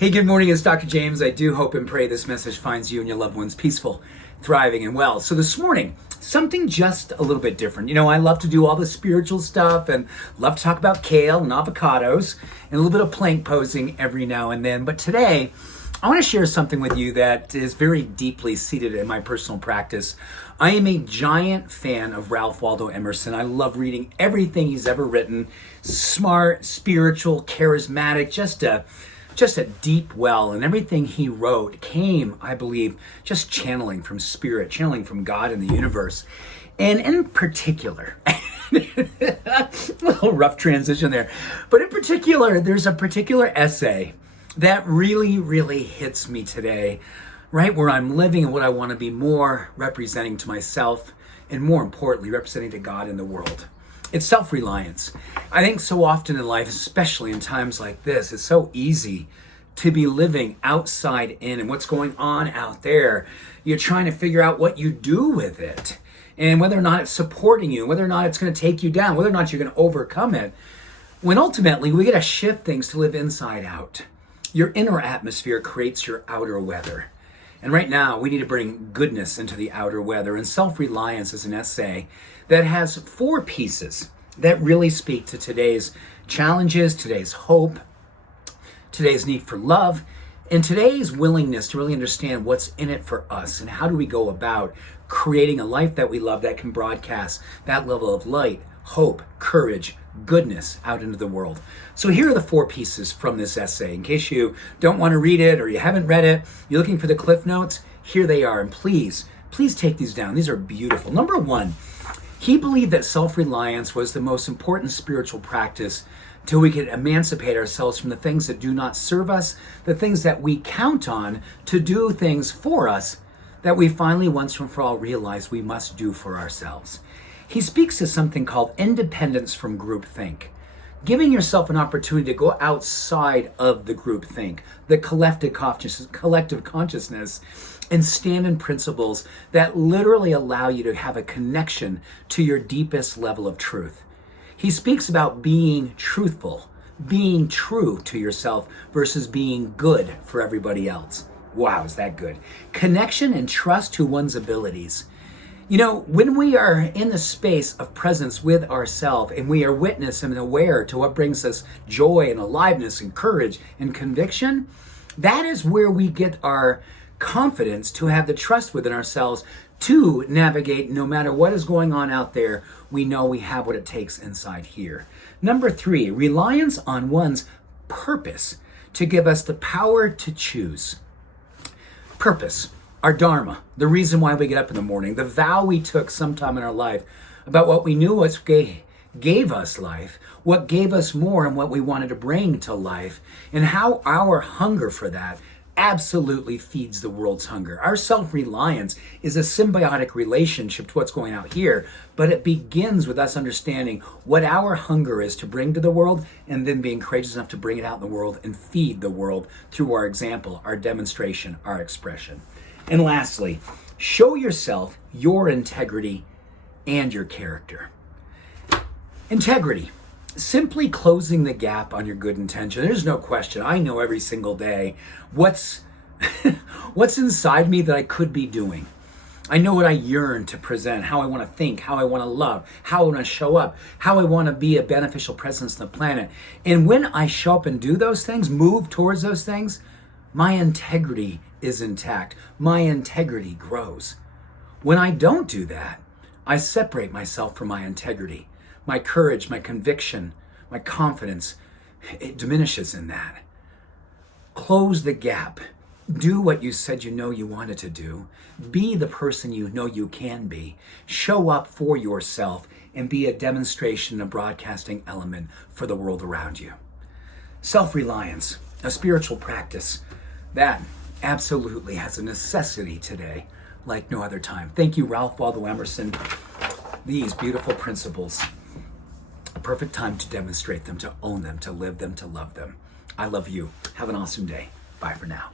Hey, good morning. It's Dr. James. I do hope and pray this message finds you and your loved ones peaceful, thriving, and well. So this morning, something just a little bit different. You know, I love to do all the spiritual stuff and love to talk about kale and avocados and a little bit of plank posing every now and then. But today, I want to share something with you that is very deeply seated in my personal practice. I am a giant fan of Waldo Emerson. I love reading everything he's ever written. Smart, spiritual, charismatic, just a deep well, and everything he wrote came, I believe, just channeling from spirit, channeling from God and the universe. And in particular, a little rough transition there, but in particular, there's a particular essay that really hits me today, right where I'm living and what I want to be more representing to myself, and more importantly, representing to God in the world. It's self-reliance. I think so often in life, especially in times like this, it's so easy to be living outside in and what's going on out there. You're trying to figure out what you do with it and whether or not it's supporting you, whether or not it's going to take you down, whether or not you're going to overcome it. When ultimately we got to shift things to live inside out. Your inner atmosphere creates your outer weather. And right now, we need to bring goodness into the outer weather. And Self-Reliance is an essay that has 4 pieces that really speak to today's challenges, today's hope, today's need for love, and today's willingness to really understand what's in it for us and how do we go about creating a life that we love that can broadcast that level of light, hope, courage, goodness out into the world. So here are the 4 pieces from this essay. In case you don't want to read it or you haven't read it, you're looking for the cliff notes, here they are. And please take these down. These are beautiful. Number 1, he believed that self-reliance was the most important spiritual practice till we could emancipate ourselves from the things that do not serve us, the things that we count on to do things for us that we finally once and for all realize we must do for ourselves. He speaks to something called independence from groupthink, giving yourself an opportunity to go outside of the groupthink, the collective consciousness, and stand in principles that literally allow you to have a connection to your deepest level of truth. He speaks about being truthful, being true to yourself versus being good for everybody else. Wow, is that good? Connection and trust to one's abilities. You know, when we are in the space of presence with ourselves and we are witness and aware to what brings us joy and aliveness and courage and conviction, that is where we get our confidence to have the trust within ourselves to navigate no matter what is going on out there. We know we have what it takes inside here. Number 3, reliance on one's purpose to give us the power to choose. Purpose. Our dharma, the reason why we get up in the morning, the vow we took sometime in our life about what we knew was gave us life, what gave us more and what we wanted to bring to life, and how our hunger for that absolutely feeds the world's hunger. Our self-reliance is a symbiotic relationship to what's going out here, but it begins with us understanding what our hunger is to bring to the world and then being courageous enough to bring it out in the world and feed the world through our example, our demonstration, our expression. And lastly, show yourself your integrity and your character. Integrity, simply closing the gap on your good intention. There's no question. I know every single day what's inside me that I could be doing. I know what I yearn to present, how I want to think, how I want to love, how I want to show up, how I want to be a beneficial presence on the planet. And when I show up and do those things, move towards those things, my integrity is intact. My integrity grows. When I don't do that, I separate myself from my integrity. My courage, my conviction, my confidence, it diminishes in that. Close the gap. Do what you said you know you wanted to do. Be the person you know you can be. Show up for yourself and be a demonstration, a broadcasting element for the world around you. Self-reliance, a spiritual practice that absolutely has a necessity today like no other time. Thank you, Waldo Emerson. These beautiful principles, a perfect time to demonstrate them, to own them, to live them, to love them. I love you. Have an awesome day. Bye for now.